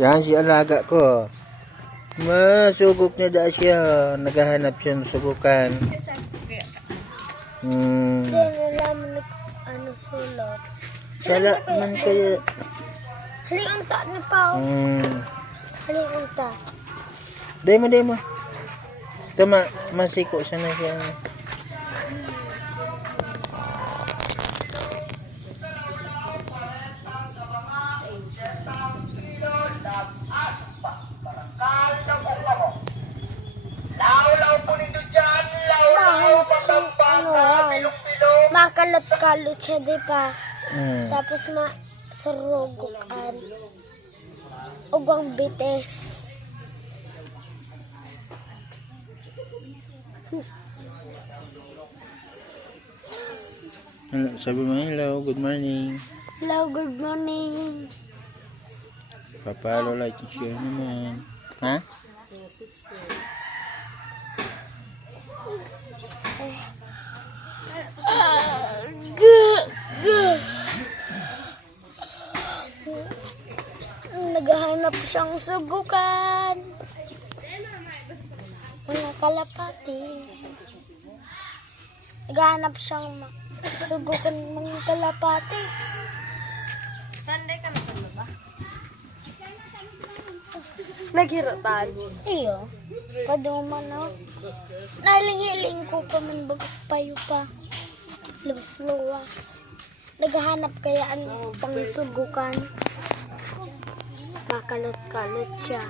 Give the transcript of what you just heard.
Yan si alaga ko. Masugok na da siya. Naghahanap siya ng sugukan. Hindi nalaman ano sulot. Sala man kaya. Haliunta na pa. Haliunta. Day mo. Tama, masiko siya na siya. Makalot-kalot siya, di ba? Tapos surugukan. Ugang bites. Sabi mo, hello, good morning. Hello, good morning. Papalo, like, and share naman. Ha? Naghahanap siyang sugukan. Mga kalapatis. Naghahanap siyang sugukan mga kalapatis. Tanday ka na ba? Naghirotan. Iyo. Kaduman na. Nalingiling ko pa man bagas payo pa. Luwas-luwas. Naghahanap kaya ang pangsugukan. Makalot-kalot siya.